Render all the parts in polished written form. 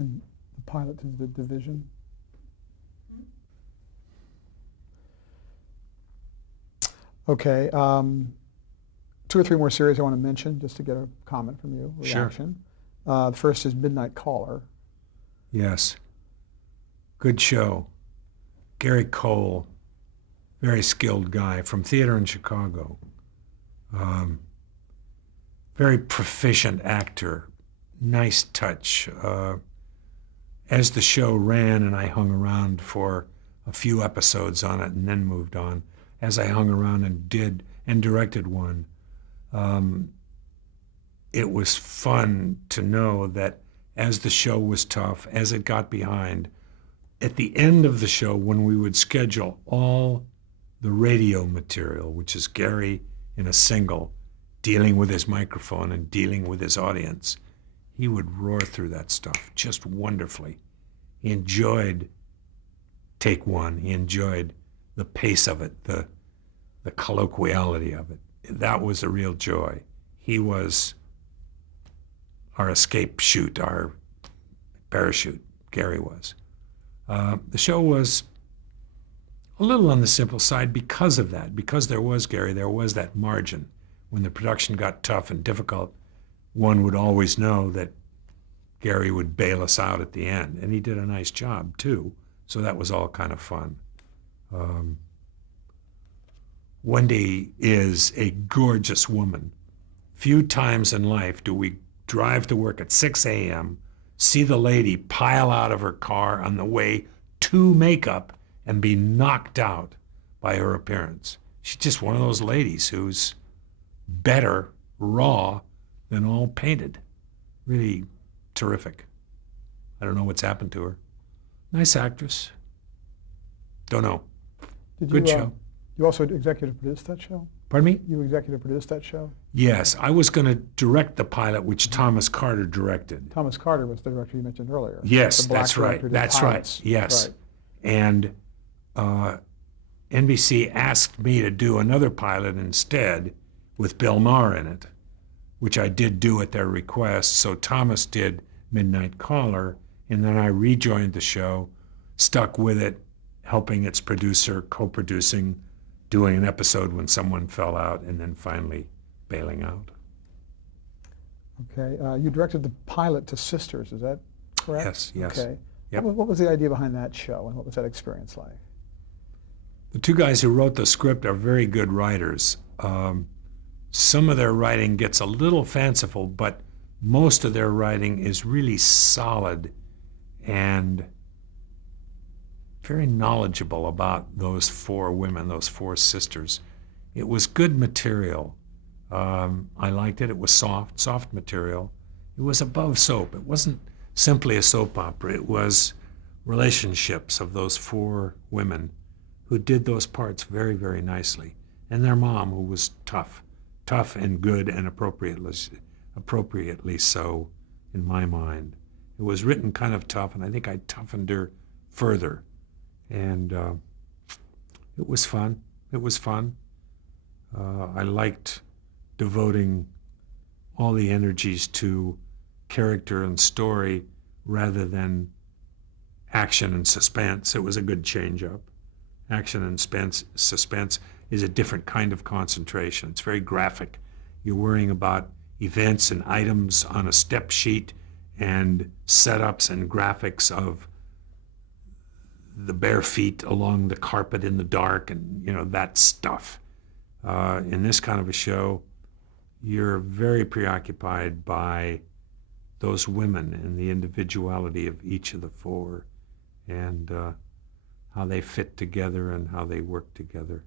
And the pilot to the division. Okay, 2 or 3 more series I want to mention just to get a comment from you, reaction. Sure. The first is Midnight Caller. Yes. Good show. Gary Cole, very skilled guy from theater in Chicago. Very proficient actor. Nice touch. As the show ran and I hung around for a few episodes on it and then moved on, as I hung around and did and directed one, it was fun to know that as the show was tough, as it got behind, at the end of the show, when we would schedule all the radio material, which is Gary in a single, dealing with his microphone and dealing with his audience, he would roar through that stuff just wonderfully. He enjoyed take one. He enjoyed the pace of it, the colloquiality of it. That was a real joy. He was our escape chute, our parachute, Gary was. The show was a little on the simple side because of that. Because there was Gary, there was that margin. When the production got tough and difficult, one would always know that Gary would bail us out at the end. And he did a nice job, too. So that was all kind of fun. Wendy is a gorgeous woman. Few times in life do we drive to work at 6 a.m., see the lady pile out of her car on the way to makeup and be knocked out by her appearance. She's just one of those ladies who's better raw than all painted. Really terrific. I don't know what's happened to her. Nice actress. Don't know. Good show. You also executive produced that show? Pardon me? You executive produced that show? Yes, I was going to direct the pilot, which Thomas Carter directed. Thomas Carter was the director you mentioned earlier. Yes, that's right. That's right. Yes. Right. And NBC asked me to do another pilot instead with Bill Maher in it, which I did do at their request. So Thomas did Midnight Caller, and then I rejoined the show, stuck with it, helping its producer, co-producing, doing an episode when someone fell out, and then finally bailing out. Okay. You directed the pilot to Sisters, is that correct? Yes, yes. Okay. Yep. What was the idea behind that show, and what was that experience like? The 2 guys who wrote the script are very good writers. Some of their writing gets a little fanciful, but most of their writing is really solid and very knowledgeable about those 4 women, those 4 sisters. It was good material. I liked it. It was soft material. It was above soap. It wasn't simply a soap opera. It was relationships of those 4 women who did those parts very, very nicely. And their mom, who was tough and good and appropriately so in my mind. It was written kind of tough, and I think I toughened her further. And it was fun. It was fun. I liked devoting all the energies to character and story rather than action and suspense. It was a good change-up. Action and suspense is a different kind of concentration. It's very graphic. You're worrying about events and items on a step sheet and setups and graphics of the bare feet along the carpet in the dark and, that stuff. In this kind of a show, you're very preoccupied by those women and the individuality of each of the 4 and how they fit together and how they work together.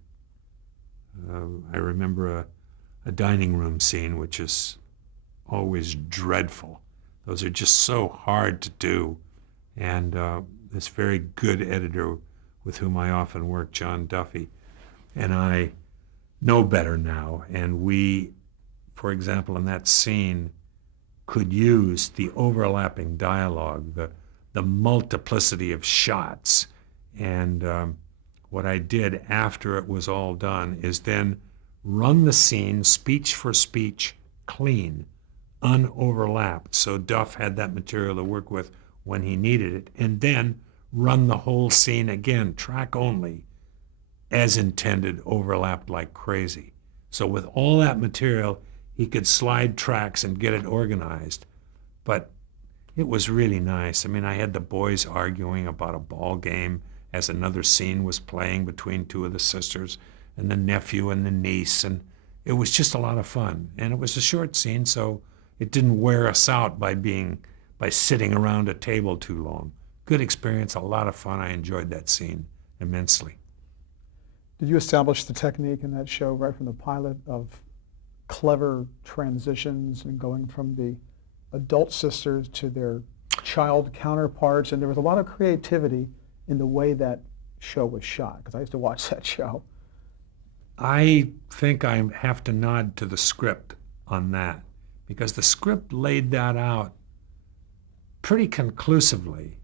I remember a dining room scene, which is always dreadful. Those are just so hard to do. And this very good editor with whom I often work, John Duffy, and I know better now. And we, for example, in that scene, could use the overlapping dialogue, the multiplicity of shots, and what I did after it was all done is then run the scene speech for speech clean, unoverlapped. So Duff had that material to work with when he needed it, and then run the whole scene again, track only, as intended, overlapped like crazy. So with all that material, he could slide tracks and get it organized. But it was really nice. I mean, I had the boys arguing about a ball game as another scene was playing between two of the sisters and the nephew and the niece, and it was just a lot of fun. And it was a short scene, so it didn't wear us out by sitting around a table too long. Good experience, a lot of fun. I enjoyed that scene immensely. Did you establish the technique in that show right from the pilot of clever transitions and going from the adult sisters to their child counterparts? And there was a lot of creativity in the way that show was shot, because I used to watch that show. I think I have to nod to the script on that, because the script laid that out pretty conclusively.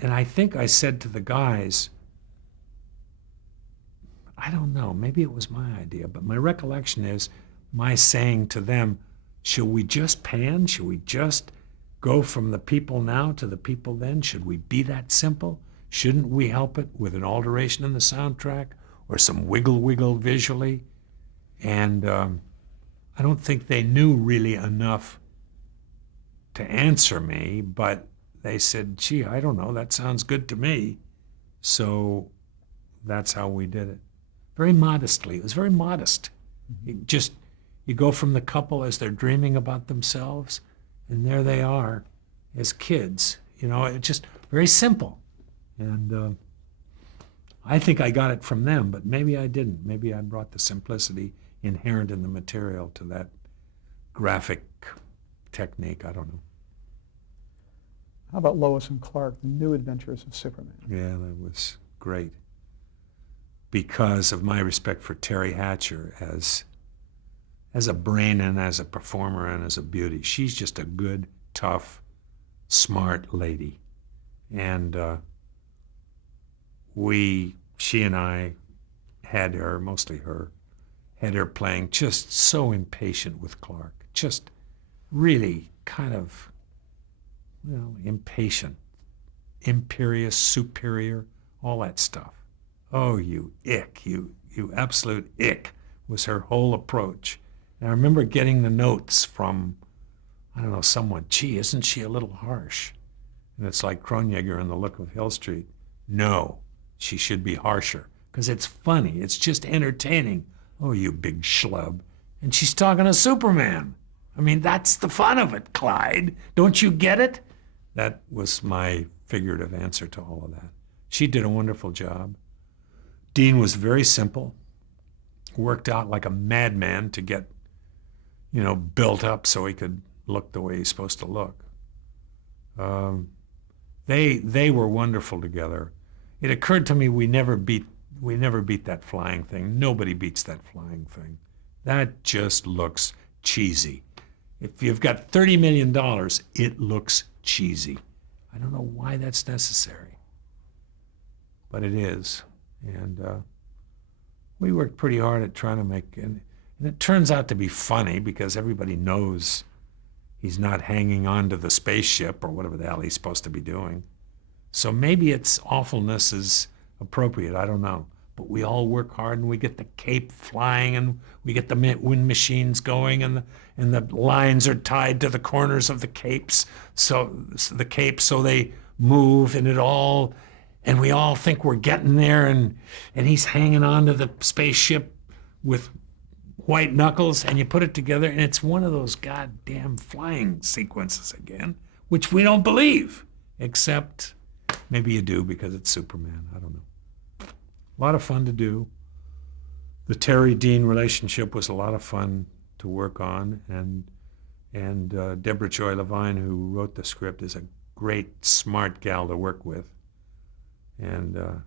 And I think I said to the guys, I don't know, maybe it was my idea, but my recollection is my saying to them, should we just pan? Should we just go from the people now to the people then? Should we be that simple? Shouldn't we help it with an alteration in the soundtrack or some wiggle visually? And I don't think they knew really enough to answer me, but they said, gee, I don't know, that sounds good to me. So that's how we did it. Very modestly. It was very modest. Mm-hmm. You go from the couple as they're dreaming about themselves, and there they are as kids. You know, it's just very simple. And I think I got it from them, but maybe I didn't. Maybe I brought the simplicity inherent in the material to that graphic technique. I don't know. How about Lois and Clark, The New Adventures of Superman? Yeah, that was great. Because of my respect for Terry Hatcher as a brain and as a performer and as a beauty. She's just a good, tough, smart lady. And she and I had her, mostly her, had her playing just so impatient with Clark. Just really kind of, impatient, imperious, superior, all that stuff. Oh, you ick, you absolute ick, was her whole approach. And I remember getting the notes from, I don't know, someone, gee, isn't she a little harsh? And it's like Kronjäger in The Look of Hill Street. No, she should be harsher, because it's funny, it's just entertaining. Oh, you big schlub. And she's talking to Superman. I mean, that's the fun of it, Clyde. Don't you get it? That was my figurative answer to all of that. She did a wonderful job. Dean was very simple, worked out like a madman to get, built up so he could look the way he's supposed to look. They were wonderful together. It occurred to me we never beat that flying thing. Nobody beats that flying thing. That just looks cheesy. If you've got $30 million, it looks cheesy. I don't know why that's necessary, but it is. And we worked pretty hard at trying to make, and it turns out to be funny because everybody knows he's not hanging on to the spaceship or whatever the hell he's supposed to be doing. So maybe its awfulness is appropriate, I don't know. But we all work hard and we get the cape flying and we get the wind machines going and the lines are tied to the corners of the capes, so they move and we all think we're getting there and he's hanging on to the spaceship with white knuckles, and you put it together and it's one of those goddamn flying sequences again, which we don't believe, except maybe you do because it's Superman. I don't know. A lot of fun to do. The Terry-Dean relationship was a lot of fun to work on, and Deborah Joy Levine, who wrote the script, is a great, smart gal to work with. And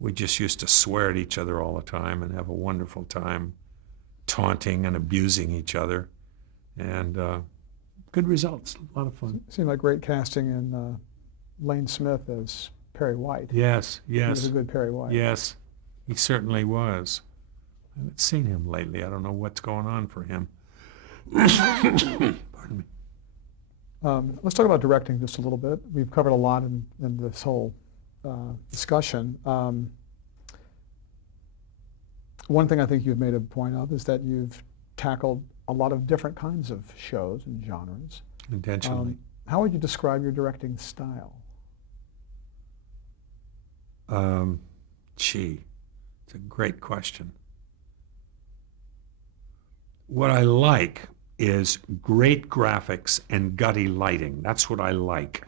we just used to swear at each other all the time and have a wonderful time taunting and abusing each other. And good results, a lot of fun. Seemed like great casting in Lane Smith as Perry White. Yes, He was yes, a good Perry White. yes. He certainly was. I haven't seen him lately. I don't know what's going on for him. Pardon me. Let's talk about directing just a little bit. We've covered a lot in this whole discussion. One thing I think you've made a point of is that you've tackled a lot of different kinds of shows and genres. Intentionally. How would you describe your directing style? It's a great question. What I like is great graphics and gutty lighting. That's what I like.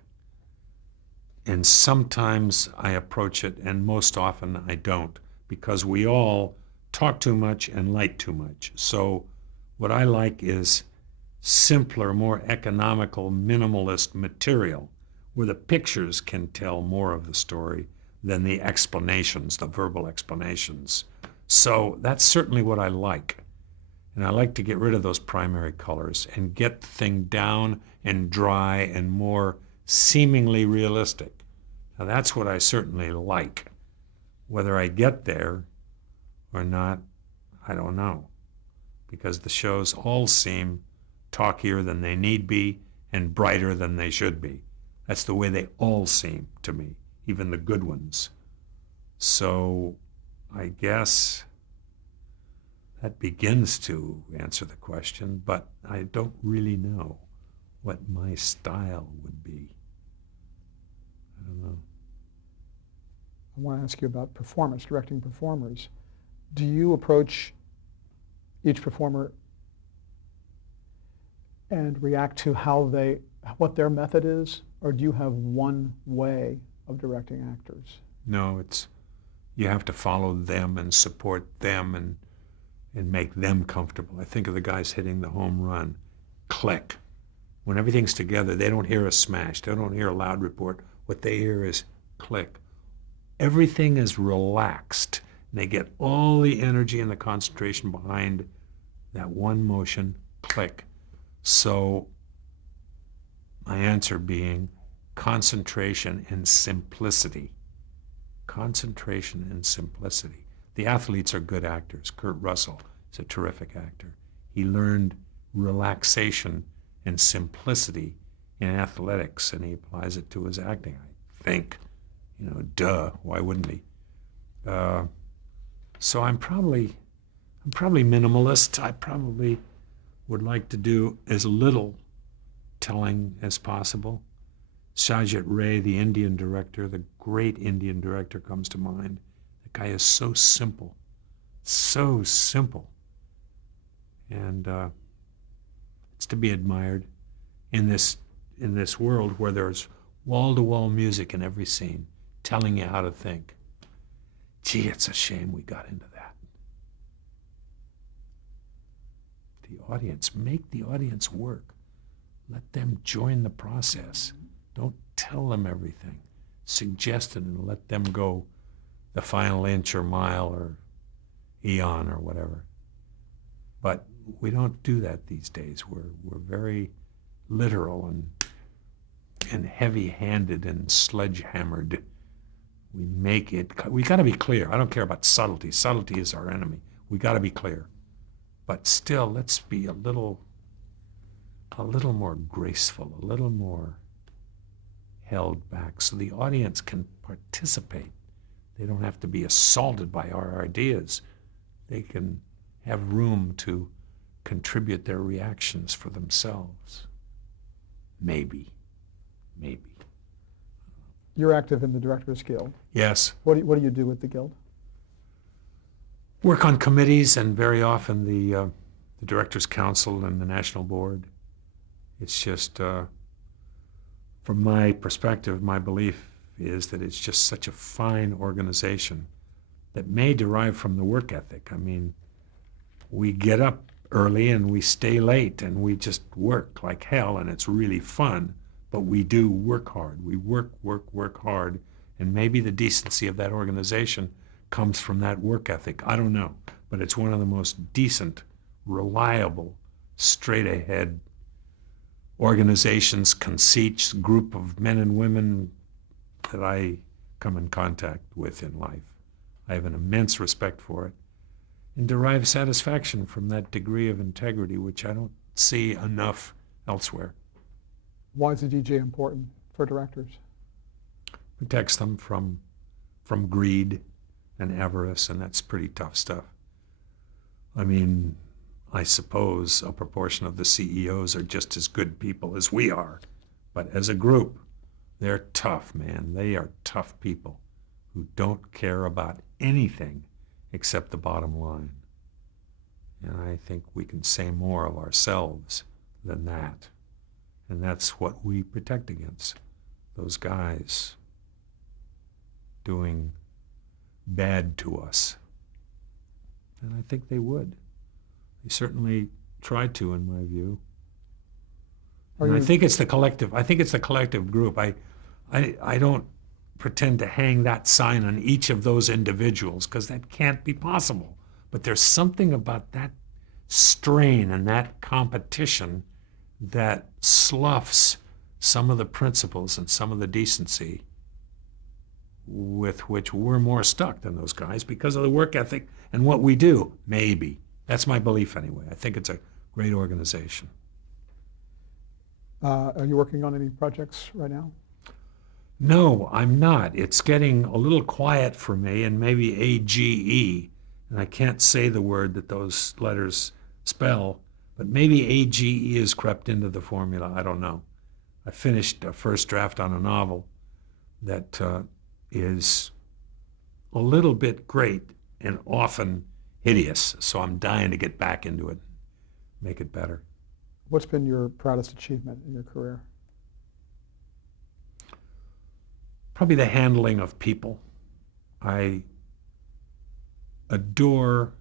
And sometimes I approach it, and most often I don't, because we all talk too much and light too much. So what I like is simpler, more economical, minimalist material where the pictures can tell more of the story than the explanations, the verbal explanations. So that's certainly what I like. And I like to get rid of those primary colors and get the thing down and dry and more seemingly realistic. Now that's what I certainly like. Whether I get there or not, I don't know. Because the shows all seem talkier than they need be and brighter than they should be. That's the way they all seem to me, even the good ones. So I guess that begins to answer the question, but I don't really know what my style would be. I don't know. I want to ask you about performance, directing performers. Do you approach each performer and react to what their method is, or do you have one way of directing actors? No, you have to follow them and support them and make them comfortable. I think of the guys hitting the home run. Click. When everything's together, they don't hear a smash. They don't hear a loud report. What they hear is click. Everything is relaxed. And they get all the energy and the concentration behind that one motion, click. So my answer being concentration and simplicity. Concentration and simplicity. The athletes are good actors. Kurt Russell is a terrific actor. He learned relaxation and simplicity in athletics, and he applies it to his acting, I think. Duh, why wouldn't he? So I'm probably minimalist. I probably would like to do as little telling as possible. Sajid Ray, the Indian director, the great Indian director, comes to mind. The guy is so simple, and it's to be admired in this world where there's wall-to-wall music in every scene, telling you how to think. Gee, it's a shame we got into that. The audience, make the audience work. Let them join the process. Don't tell them everything. Suggest it and let them go the final inch or mile or eon or whatever. But we don't do that these days. We're very literal and heavy-handed and sledgehammered. We got to be clear. I don't care about subtlety. Subtlety is our enemy. We got to be clear. But still, let's be a little more graceful, a little more held back so the audience can participate. They don't have to be assaulted by our ideas. They can have room to contribute their reactions for themselves. Maybe. You're active in the Directors Guild. Yes. What do you do with the Guild? Work on committees and very often the Directors Council and the National Board. It's just, from my perspective, my belief is that it's just such a fine organization that may derive from the work ethic. I mean, we get up early and we stay late and we just work like hell and it's really fun, but we do work hard. We work hard, and maybe the decency of that organization comes from that work ethic. I don't know, but it's one of the most decent, reliable, straight-ahead organizations, conceits, group of men and women that I come in contact with in life. I have an immense respect for it and derive satisfaction from that degree of integrity, which I don't see enough elsewhere. Why is the DJ important for directors? Protects them from greed and avarice, and that's pretty tough stuff. I mean, I suppose a proportion of the CEOs are just as good people as we are, but as a group, they're tough, man. They are tough people who don't care about anything except the bottom line. And I think we can say more of ourselves than that. And that's what we protect against. Those guys doing bad to us. And I think they would. They certainly try to, in my view. And I think it's the collective group. I don't pretend to hang that sign on each of those individuals because that can't be possible. But there's something about that strain and that competition that sloughs some of the principles and some of the decency with which we're more stuck than those guys because of the work ethic and what we do. Maybe. That's my belief anyway. I think it's a great organization. Are you working on any projects right now? No, I'm not. It's getting a little quiet for me, and maybe AGE, and I can't say the word that those letters spell, but maybe AGE has crept into the formula. I don't know. I finished a first draft on a novel that is a little bit great and often hideous, so I'm dying to get back into it, make it better. What's been your proudest achievement in your career? Probably the handling of people. I adore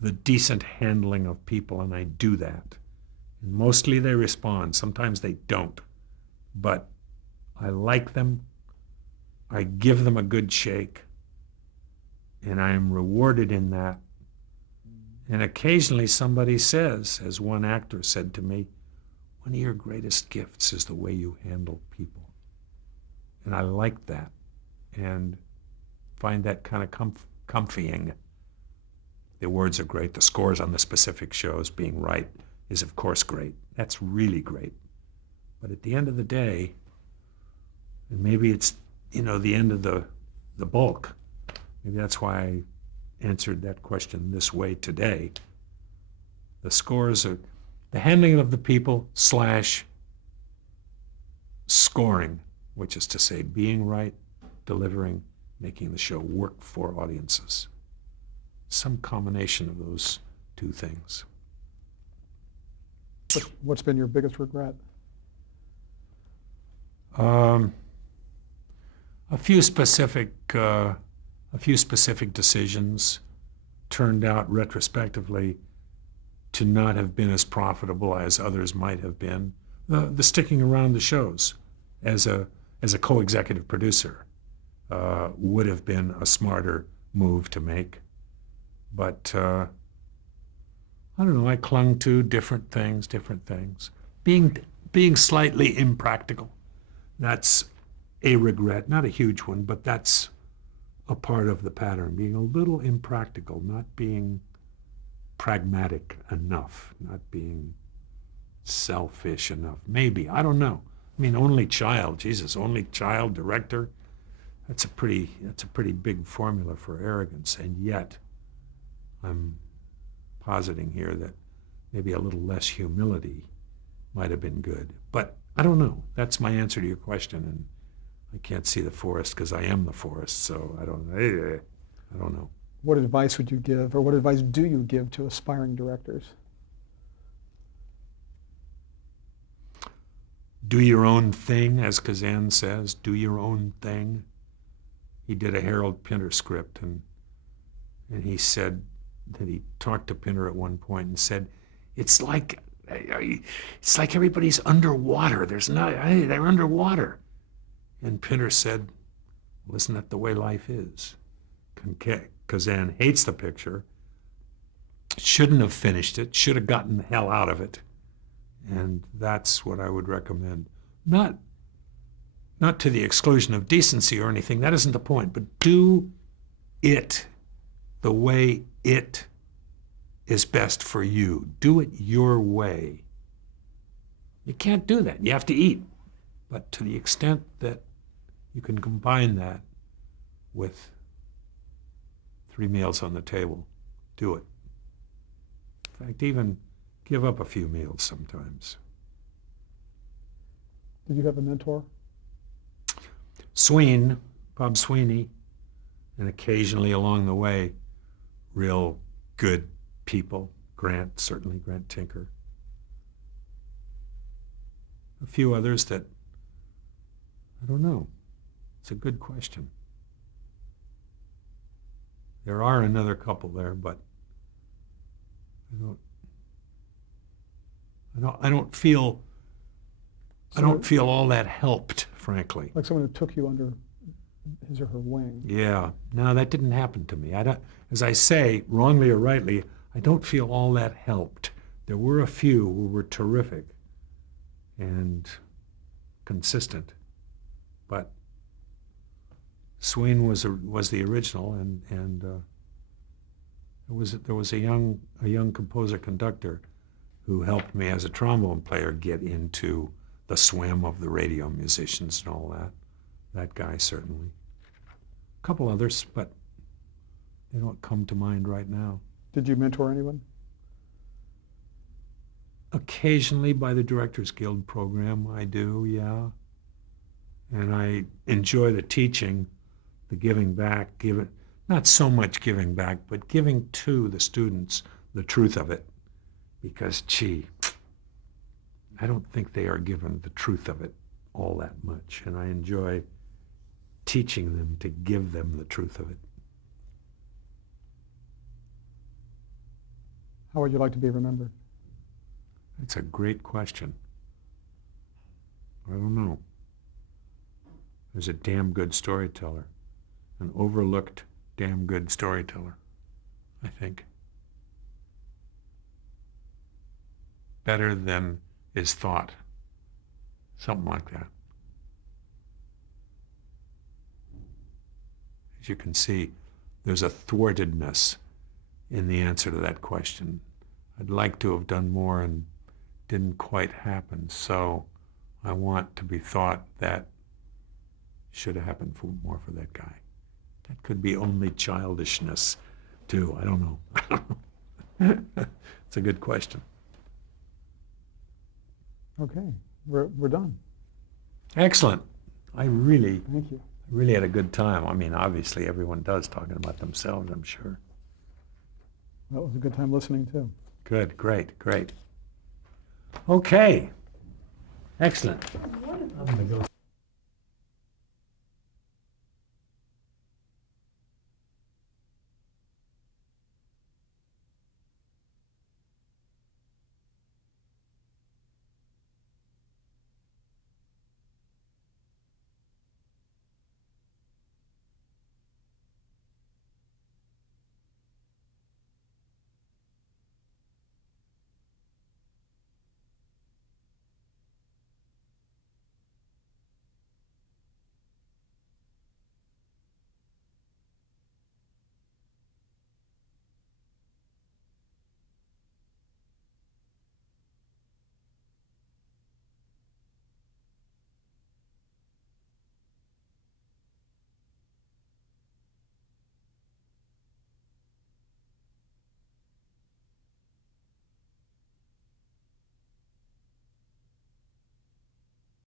the decent handling of people, and I do that. And mostly they respond. Sometimes they don't. But I like them. I give them a good shake. And I am rewarded in that. And occasionally somebody says, as one actor said to me, one of your greatest gifts is the way you handle people. And I like that and find that kind of comfying. The words are great. The scores on the specific shows being right is, of course, great. That's really great. But at the end of the day, and maybe it's, the end of the bulk, maybe that's why I answered that question this way today. The scores are the handling of the people / scoring, which is to say being right, delivering, making the show work for audiences. Some combination of those two things. What's been your biggest regret? A few specific decisions turned out retrospectively to not have been as profitable as others might have been. The sticking around the shows as a co-executive producer would have been a smarter move to make. But I don't know, I clung to different things. Being slightly impractical, that's a regret, not a huge one, but that's a part of the pattern. Being a little impractical, not being pragmatic enough, not being selfish enough. Maybe, I don't know. I mean, only child director. That's a pretty big formula for arrogance, and yet I'm positing here that maybe a little less humility might have been good. But I don't know. That's my answer to your question, and I can't see the forest because I am the forest, so I don't know. What advice would you give, or what advice do you give to aspiring directors? Do your own thing, as Kazan says. Do your own thing. He did a Harold Pinter script, and he said that he talked to Pinter at one point and said, it's like everybody's underwater. They're underwater. And Pinter said, well, isn't that the way life is? Kazan hates the picture, shouldn't have finished it, should have gotten the hell out of it. And that's what I would recommend. Not not to the exclusion of decency or anything. That isn't the point. But do it the way it is best for you. Do it your way. You can't do that. You have to eat. But to the extent that you can combine that with 3 meals on the table, do it. In fact, even give up a few meals sometimes. Did you have a mentor? Bob Sweeney, and occasionally along the way, real good people. Certainly Grant Tinker. A few others that, I don't know. It's a good question. There are another couple there, but I don't feel all that helped, frankly. Like someone who took you under his or her wing. Yeah, no, that didn't happen to me. As I say, wrongly or rightly, I don't feel all that helped. There were a few who were terrific and consistent, but Sween was the original, and there was a young composer conductor who helped me as a trombone player get into the swim of the radio musicians and all that. That guy certainly. A couple others, but they don't come to mind right now. Did you mentor anyone? Occasionally by the Directors Guild program, I do, yeah. And I enjoy the teaching, the giving back, not so much giving back, but giving to the students the truth of it. Because, gee, I don't think they are given the truth of it all that much. And I enjoy teaching them to give them the truth of it. How would you like to be remembered? That's a great question. I don't know. As a damn good storyteller, an overlooked damn good storyteller, I think. Better than is thought. Something like that. As you can see, there's a thwartedness in the answer to that question. I'd like to have done more and didn't quite happen, so I want to be thought that should have happened more for that guy. That could be only childishness, too. I don't know. It's a good question. Okay, we're done. Excellent. I really Thank you. had a good time. I mean, obviously everyone does, talking about themselves, I'm sure. That was a good time listening, too. Good, great. Okay. Excellent. I'm gonna go.